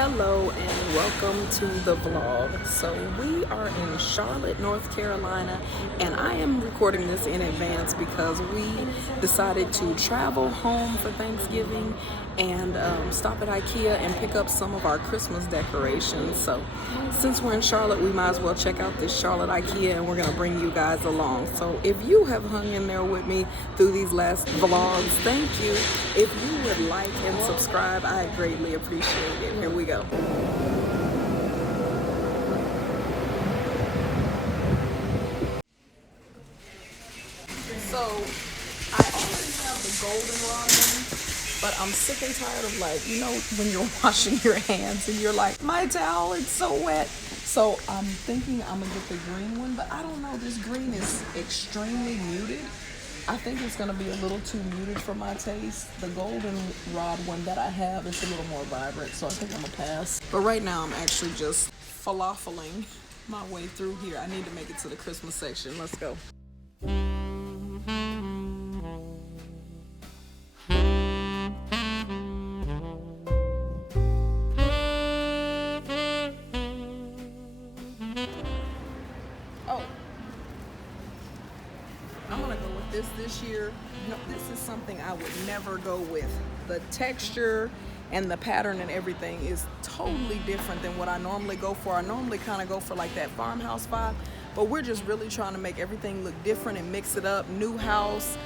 Hello and welcome to the vlog. So we are in Charlotte, North Carolina, and I am recording this in advance because we decided to travel home for Thanksgiving and stop at IKEA and pick up some of our Christmas decorations. So since we're in Charlotte, we might as well check out this Charlotte IKEA, and we're gonna bring you guys along. So if you have hung in there with me through these last vlogs, thank you. If you would like and subscribe, I greatly appreciate it. Here we go. So I already have the goldenrod one, but I'm sick and tired of, like, you know, when you're washing your hands and you're like, my towel is so wet. So I'm thinking I'm gonna get the green one, but I don't know, this green is extremely muted. I think it's gonna be a little too muted for my taste. The goldenrod one that I have is a little more vibrant, so I think I'm gonna pass. But right now I'm actually just falafeling my way through here. I need to make it to the Christmas section. Let's go. I'm gonna go with this year. No, this is something I would never go with. The texture and the pattern and everything is totally different than what I normally go for. I normally kind of go for like that farmhouse vibe, but we're just really trying to make everything look different and mix it up. New house.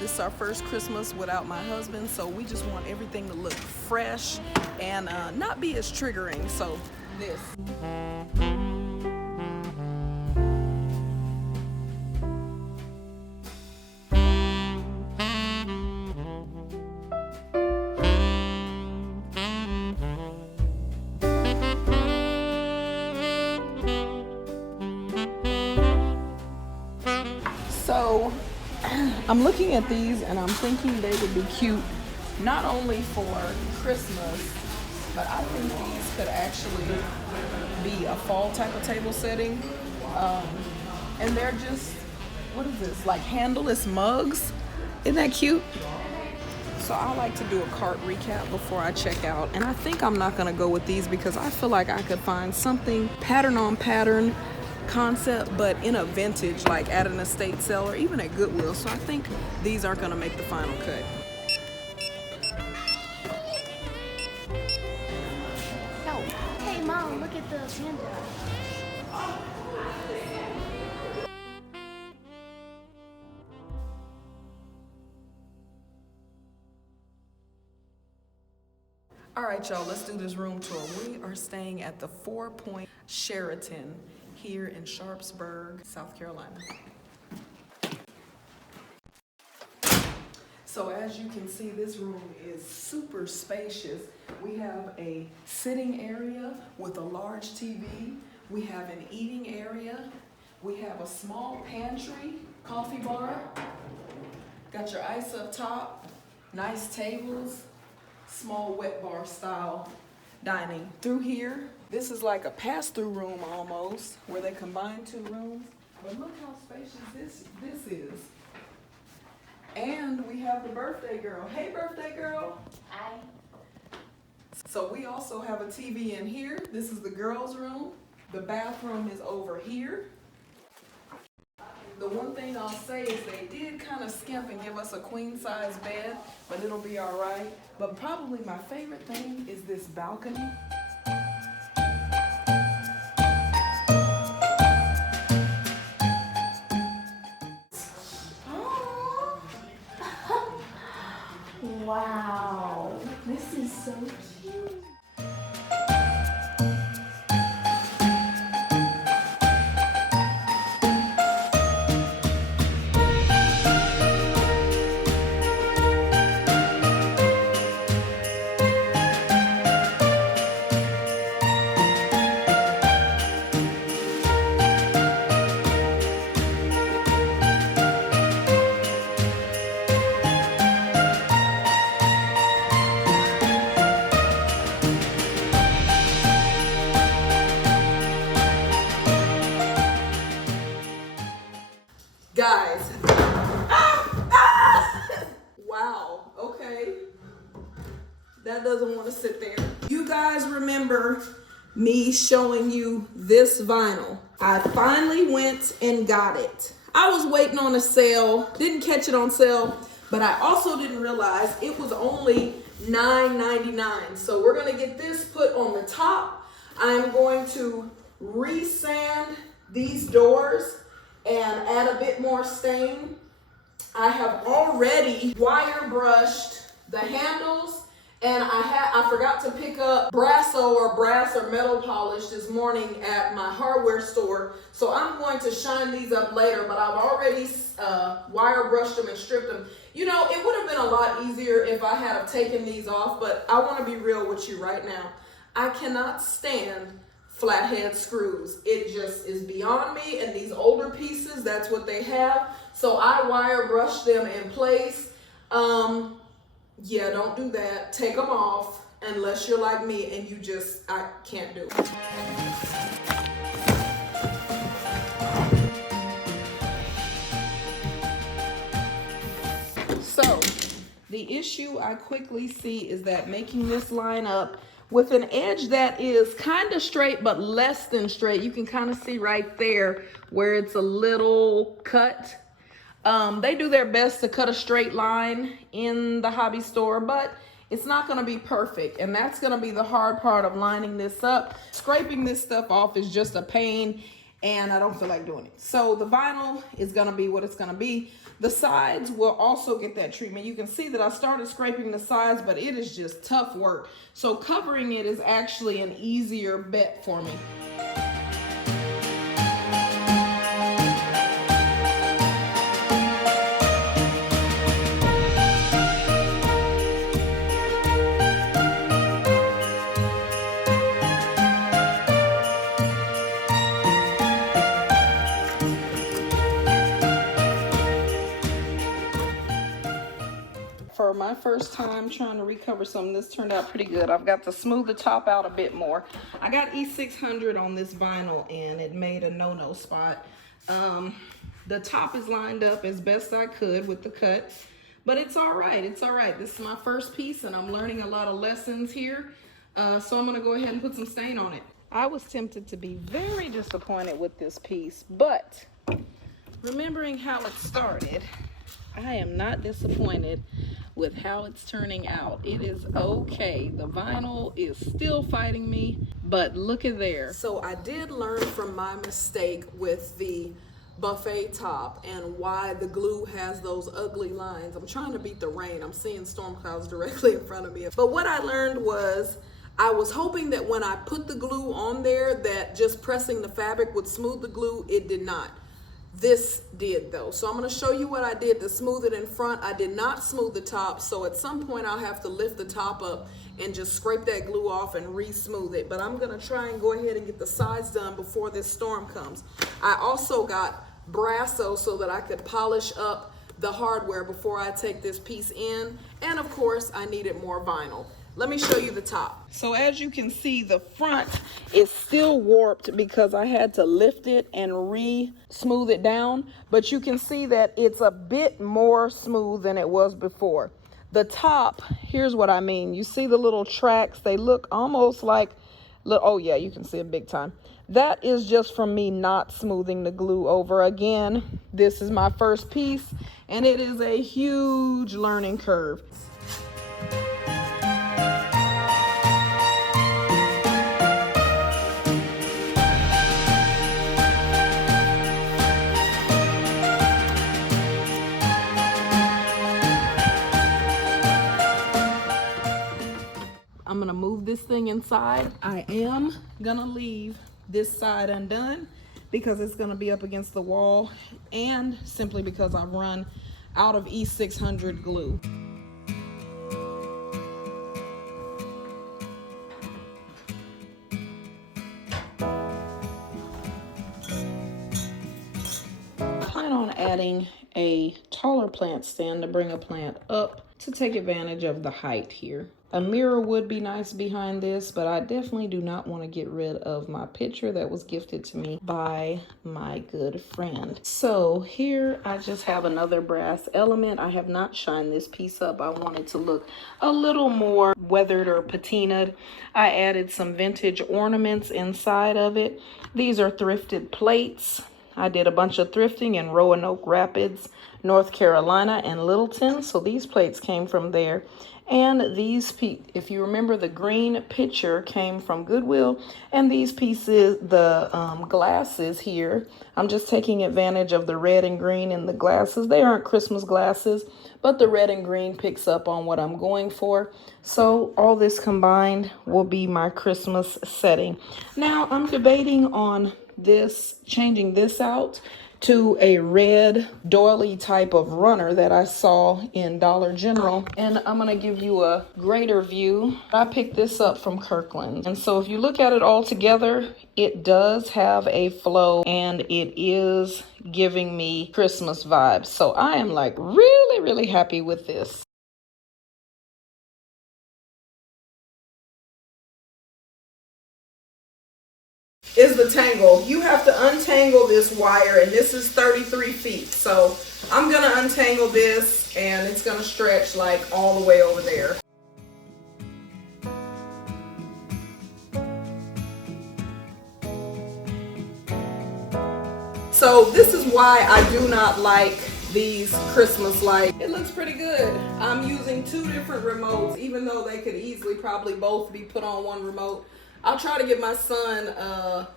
This is our first Christmas without my husband, so we just want everything to look fresh and not be as triggering. So this. So I'm looking at these and I'm thinking they would be cute not only for Christmas, but I think these could actually be a fall type of table setting. And they're just, what is this, like handleless mugs? Isn't that cute? So I like to do a cart recap before I check out, and I think I'm not gonna go with these because I feel like I could find something pattern on pattern concept, but in a vintage, like at an estate sale or even at Goodwill. So I think these aren't gonna make the final cut. No. Hey Mom, look at the Santa. All right, y'all, let's do this room tour. We are staying at the 4-Point Sheraton here in Sharpsburg, South Carolina. So as you can see, this room is super spacious. We have a sitting area with a large TV. We have an eating area. We have a small pantry, coffee bar. Got your ice up top, nice tables, small wet bar style dining. Through here, this is like a pass-through room almost, where they combine two rooms. But look how spacious this is. And we have the birthday girl. Hey, birthday girl. Hi. So we also have a TV in here. This is the girls' room. The bathroom is over here. The one thing I'll say is they did kind of skimp and give us a queen-size bed, but it'll be all right. But probably my favorite thing is this balcony. Wow, this is so cute. Guys. Wow, okay. That doesn't want to sit there. You guys remember remember me showing you this vinyl. I finally went and got it. I was waiting on a sale, didn't catch it on sale, but I also didn't realize it was only $9.99. So we're gonna get this put on the top. I'm going to resand these doors and add a bit more stain. I have already wire brushed the handles, and I forgot to pick up brass or metal polish this morning at my hardware store. So I'm going to shine these up later, but I've already wire brushed them and stripped them. You know, it would have been a lot easier if I had taken these off, but I want to be real with you right now. I cannot stand flathead screws. It just is beyond me, and these older pieces, that's what they have. So I wire brush them in place. Yeah, don't do that. Take them off unless you're like me and I can't do it. So the issue I quickly see is that making this line up with an edge that is kind of straight but less than straight. You can kind of see right there where it's a little cut. They do their best to cut a straight line in the hobby store, but it's not going to be perfect, and that's going to be the hard part of lining this up. Scraping this stuff off is just a pain, and I don't feel like doing it. So the vinyl is going to be what it's going to be. The sides will also get that treatment. You can see that I started scraping the sides, but it is just tough work. So covering it is actually an easier bet for me. For my first time trying to recover something, this turned out pretty good. I've got to smooth the top out a bit more. I got E600 on this vinyl and it made a no-no spot. The top is lined up as best I could with the cut, but it's all right. It's all right. This is my first piece and I'm learning a lot of lessons here. So I'm gonna go ahead and put some stain on it. I was tempted to be very disappointed with this piece, but remembering how it started, I am not disappointed with how it's turning out. It is okay. The vinyl is still fighting me, but look at there. So I did learn from my mistake with the buffet top and why the glue has those ugly lines. I'm trying to beat the rain. I'm seeing storm clouds directly in front of me. But what I learned was I was hoping that when I put the glue on there that just pressing the fabric would smooth the glue. It did not. This did though. So I'm going to show you what I did to smooth it in front. I did not smooth the top, so at some point I'll have to lift the top up and just scrape that glue off and re-smooth it. But I'm going to try and go ahead and get the sides done before this storm comes. I also got Brasso so that I could polish up the hardware before I take this piece in. And of course I needed more vinyl. Let me show you the top. So as you can see, the front is still warped because I had to lift it and re-smooth it down. But you can see that it's a bit more smooth than it was before. The top, here's what I mean. You see the little tracks? They look almost like, oh yeah, you can see it big time. That is just from me not smoothing the glue over. Again, this is my first piece and it is a huge learning curve. I'm gonna move this thing inside. I am gonna leave this side undone because it's gonna be up against the wall and simply because I've run out of E600 glue. I plan on adding a taller plant stand to bring a plant up to take advantage of the height here. A mirror would be nice behind this, but I definitely do not want to get rid of my picture that was gifted to me by my good friend. So here I just have another brass element. I have not shined this piece up. I want it to look a little more weathered or patinaed. I added some vintage ornaments inside of it. These are thrifted plates. I did a bunch of thrifting in Roanoke Rapids, North Carolina, and Littleton. So these plates came from there. And these, if you remember, the green pitcher came from Goodwill. And these pieces, the glasses here, I'm just taking advantage of the red and green in the glasses. They aren't Christmas glasses, but the red and green picks up on what I'm going for. So all this combined will be my Christmas setting. Now I'm debating on this, changing this out to a red doily type of runner that I saw in Dollar General. And I'm gonna give you a greater view. I picked this up from Kirkland. And so if you look at it all together, it does have a flow and it is giving me Christmas vibes. So I am like really, really happy with this. Is the tangle. You have to untangle this wire, and this is 33 feet. So I'm gonna untangle this and it's gonna stretch like all the way over there. So this is why I do not like these Christmas lights. It looks pretty good. I'm using 2 different remotes, even though they could easily probably both be put on one remote. I'll try to get my son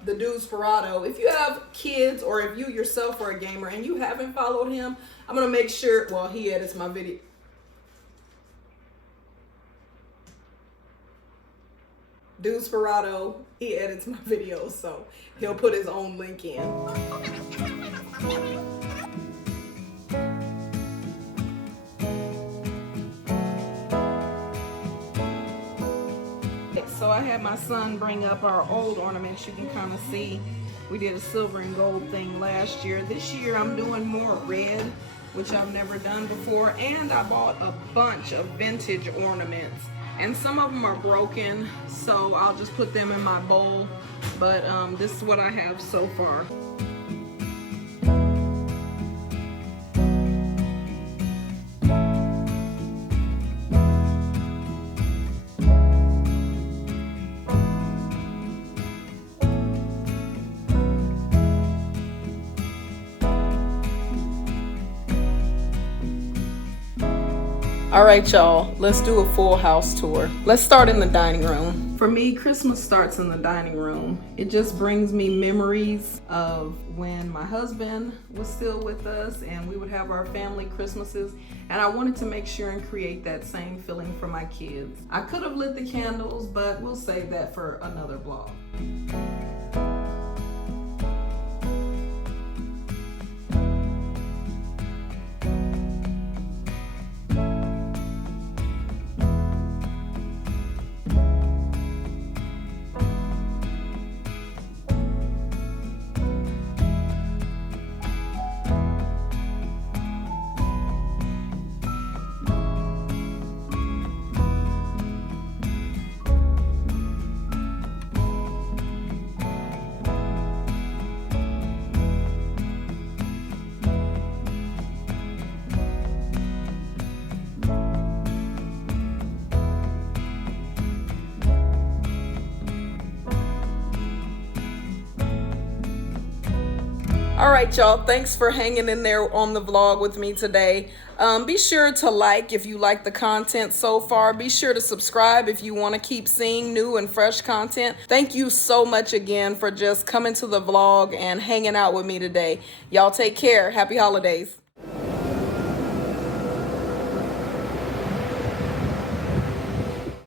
the Desperado. If you have kids or if you yourself are a gamer and you haven't followed him, I'm going to make sure, well, he edits my video. Desperado, he edits my videos, so he'll put his own link in. So I had my son bring up our old ornaments. You can kind of see we did a silver and gold thing last year. This year I'm doing more red, which I've never done before. And I bought a bunch of vintage ornaments. And some of them are broken, so I'll just put them in my bowl. But this is what I have so far. All right, y'all, let's do a full house tour. Let's start in the dining room. For me, Christmas starts in the dining room. It just brings me memories of when my husband was still with us and we would have our family Christmases. And I wanted to make sure and create that same feeling for my kids. I could have lit the candles, but we'll save that for another vlog. All right, y'all, thanks for hanging in there on the vlog with me today. Be sure to like if you like the content so far. Be sure to subscribe if you want to keep seeing new and fresh content. Thank you so much again for just coming to the vlog and hanging out with me today. Y'all take care. Happy holidays.